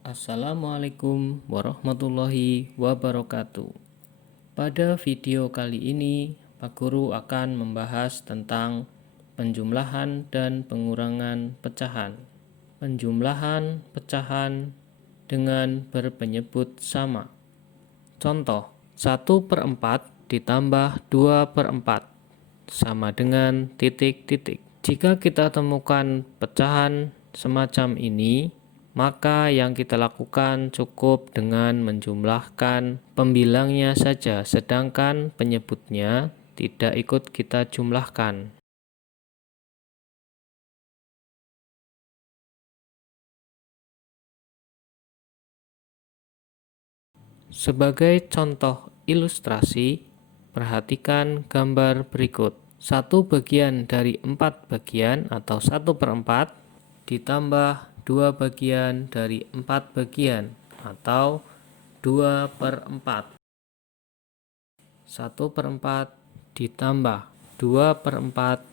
Assalamualaikum warahmatullahi wabarakatuh. Pada video kali ini, Pak Guru akan membahas tentang penjumlahan dan pengurangan pecahan. Penjumlahan pecahan dengan berpenyebut sama. Contoh, 1/4 ditambah 2/4 sama dengan titik-titik. Jika kita temukan pecahan semacam ini, maka yang kita lakukan cukup dengan menjumlahkan pembilangnya saja, sedangkan penyebutnya tidak ikut kita jumlahkan. Sebagai contoh ilustrasi, perhatikan gambar berikut. 1/4 dari 4 bagian atau 1/4 ditambah 2/4 dari 4 bagian atau 2/4. 1/4 ditambah 2/4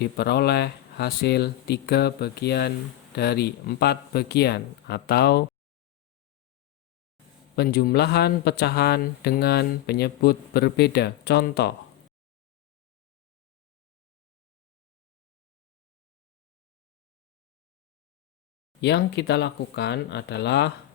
diperoleh hasil 3 bagian dari 4 bagian atau penjumlahan pecahan dengan penyebut berbeda. Contoh, yang kita lakukan adalah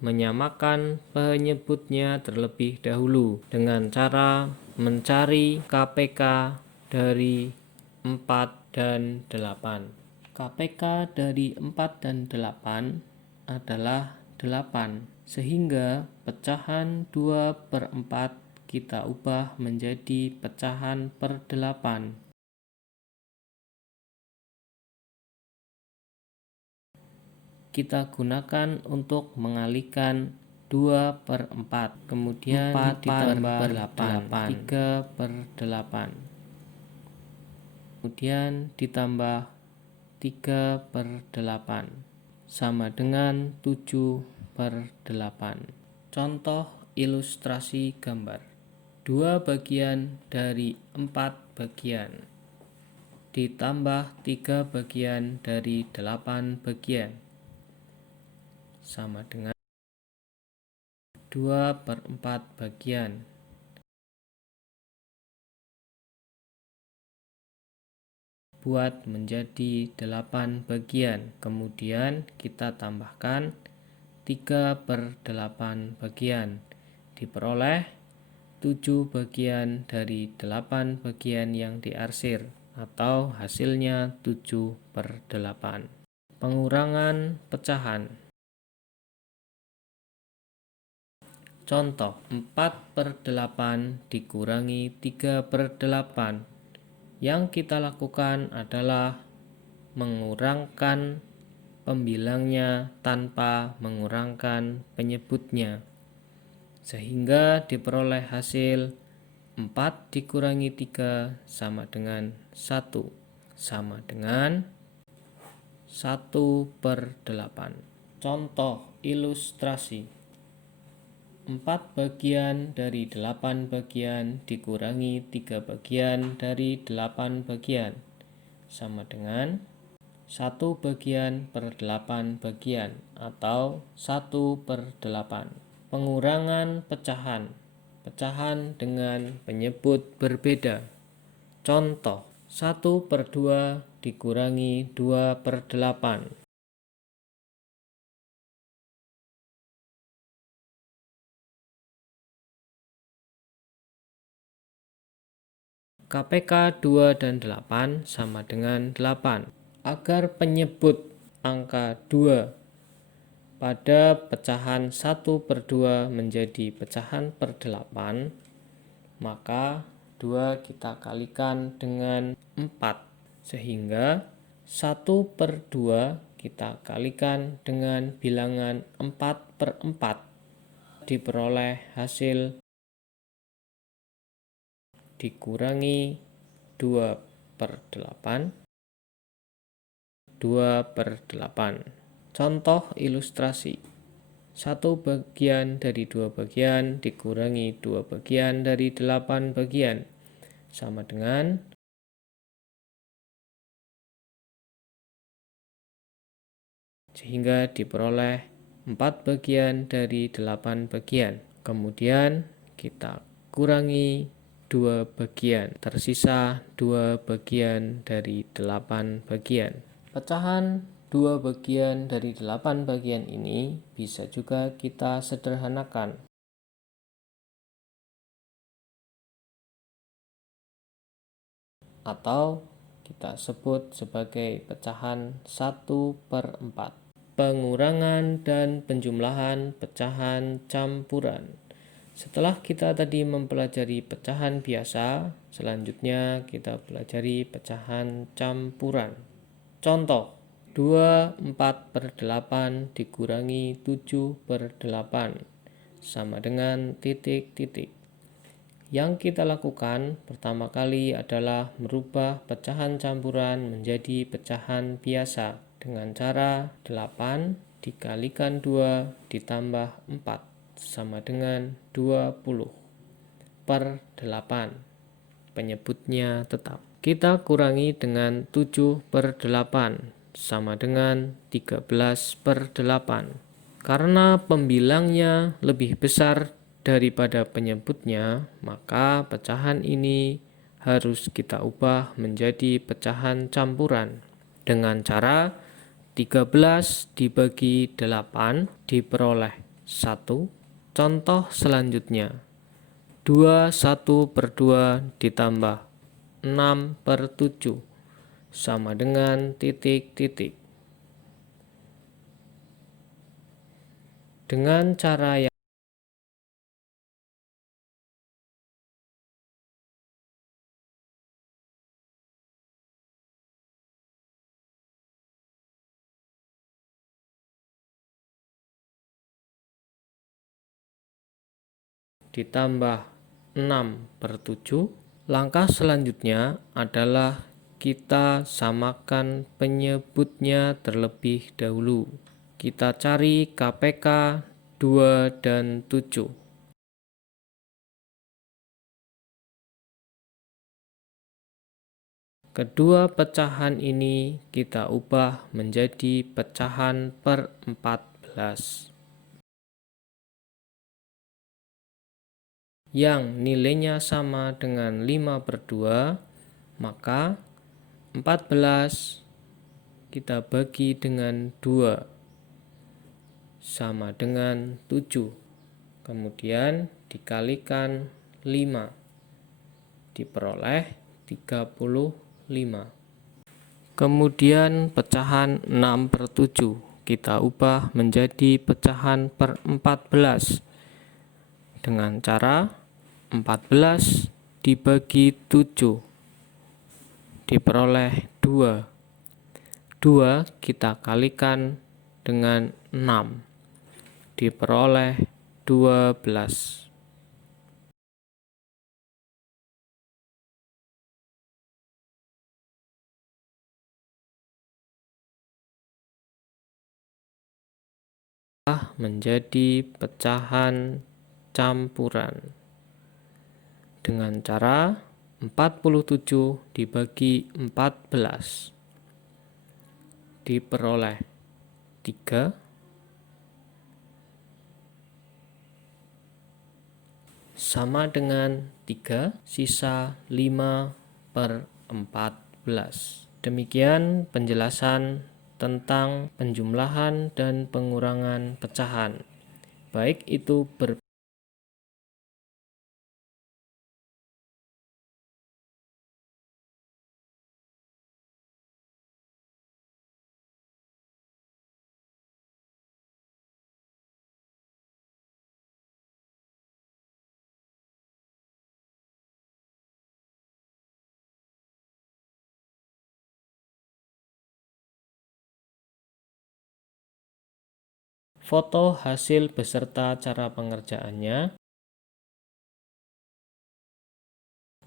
menyamakan penyebutnya terlebih dahulu dengan cara mencari KPK dari 4 dan 8. KPK dari 4 dan 8 adalah 8, sehingga pecahan 2/4 kita ubah menjadi pecahan per 8. Kita gunakan untuk mengalihkan 2/4, kemudian 4 ditambah 8, 3/8, kemudian ditambah 3/8 sama dengan 7/8. Contoh ilustrasi gambar. 2 bagian dari 4 bagian ditambah 3 bagian dari 8 bagian sama dengan 2/4 bagian. Buat menjadi 8 bagian, kemudian kita tambahkan 3/8 bagian, diperoleh 7 bagian dari 8 bagian yang diarsir, atau hasilnya 7/8. Pengurangan pecahan. Contoh, 4/8 dikurangi 3/8. Yang kita lakukan adalah mengurangkan pembilangnya tanpa mengurangkan penyebutnya, sehingga diperoleh hasil 4 dikurangi 3 sama dengan 1, sama dengan 1/8. Contoh ilustrasi. 4 bagian dari 8 bagian dikurangi 3 bagian dari 8 bagian sama dengan 1 bagian per 8 bagian atau 1/8. Pengurangan pecahan. Pecahan dengan penyebut berbeda. Contoh, 1/2 dikurangi 2/8. KPK 2 dan 8 sama dengan 8. Agar penyebut angka 2 pada pecahan 1/2 menjadi pecahan per 8, maka 2 kita kalikan dengan 4, sehingga 1/2 kita kalikan dengan bilangan 4/4, diperoleh hasil dikurangi 2/8, 2/8. Contoh ilustrasi. 1 bagian dari 2 bagian dikurangi 2 bagian dari 8 bagian sama dengan sehingga diperoleh 4 bagian dari 8 bagian. Kemudian kita kurangi 2 bagian, tersisa 2 bagian dari 8 bagian. Pecahan 2 bagian dari 8 bagian ini bisa juga kita sederhanakan. Atau kita sebut sebagai pecahan 1/4. Pengurangan dan penjumlahan pecahan campuran. Setelah kita tadi mempelajari pecahan biasa, selanjutnya kita pelajari pecahan campuran. Contoh, 24/8 dikurangi 7/8 sama dengan titik-titik. Yang kita lakukan pertama kali adalah merubah pecahan campuran menjadi pecahan biasa dengan cara 8 dikalikan 2 ditambah 4 sama dengan 20/8. Penyebutnya tetap. Kita kurangi dengan 7/8 sama dengan 13/8. Karena pembilangnya lebih besar daripada penyebutnya, maka pecahan ini harus kita ubah menjadi pecahan campuran dengan cara 13 dibagi 8 diperoleh 1. Contoh selanjutnya, 21/2 ditambah 6/7 sama dengan titik-titik. Dengan cara yang ditambah 6/7, langkah selanjutnya adalah kita samakan penyebutnya terlebih dahulu. Kita cari KPK 2 dan 7. Kedua pecahan ini kita ubah menjadi pecahan per 14. Yang nilainya sama dengan 5/2, maka 14 kita bagi dengan 2 sama dengan 7. Kemudian dikalikan 5 diperoleh 35. Kemudian pecahan 6/7 kita ubah menjadi pecahan per 14 dengan cara 14 dibagi 7 diperoleh 2. 2 kita kalikan dengan 6 diperoleh 12. Menjadi pecahan campuran dengan cara 47 dibagi 14 diperoleh 3. Sama dengan 3, sisa 5/14. Demikian penjelasan tentang penjumlahan dan pengurangan pecahan, baik itu foto hasil beserta cara pengerjaannya.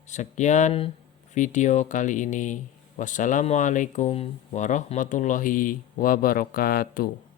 Sekian video kali ini. Wassalamualaikum warahmatullahi wabarakatuh.